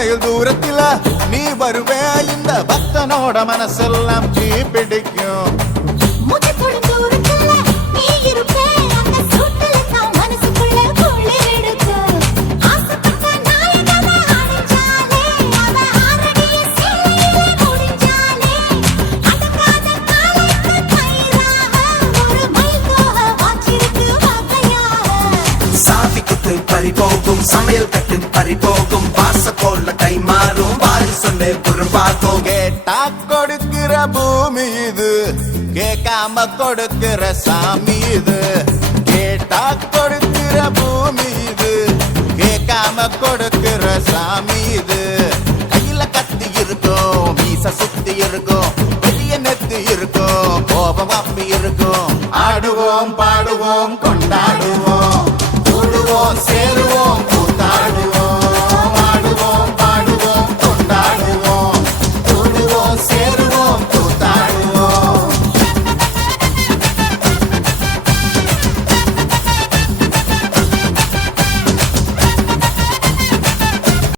Mile தூரத்தில நீ வருவே இந்த பக்தனோட மனசெல்லாம் தீ பிடிக்கும். பறிபோகும் சமையல் கட்டு பறிபோகும் வாச போல கை மாறும் வாரி சொல்ல பொருள்பார்க்கும். கேட்டா கொடுக்கிற பூமி இது, கேட்காம கொடுக்கிற சாமி இது. கேட்டா கொடுக்கிற பூமி இது, கேட்காம கொடுக்கிற சாமி இது. கையில கத்தி இருக்கும், மீச சுத்தி இருக்கும், பெரிய நெத்தி இருக்கும், கோபம் அப்பி இருக்கும். ஆடுவோம் பாடுவோம் கொண்டாடுவோம், கூடுவோம் சேருவோம் கூத்தாடுவோம். ஆடுவோம் பாடுவோம் கொண்டாடுவோம், கூடுவோம் சேருவோம்.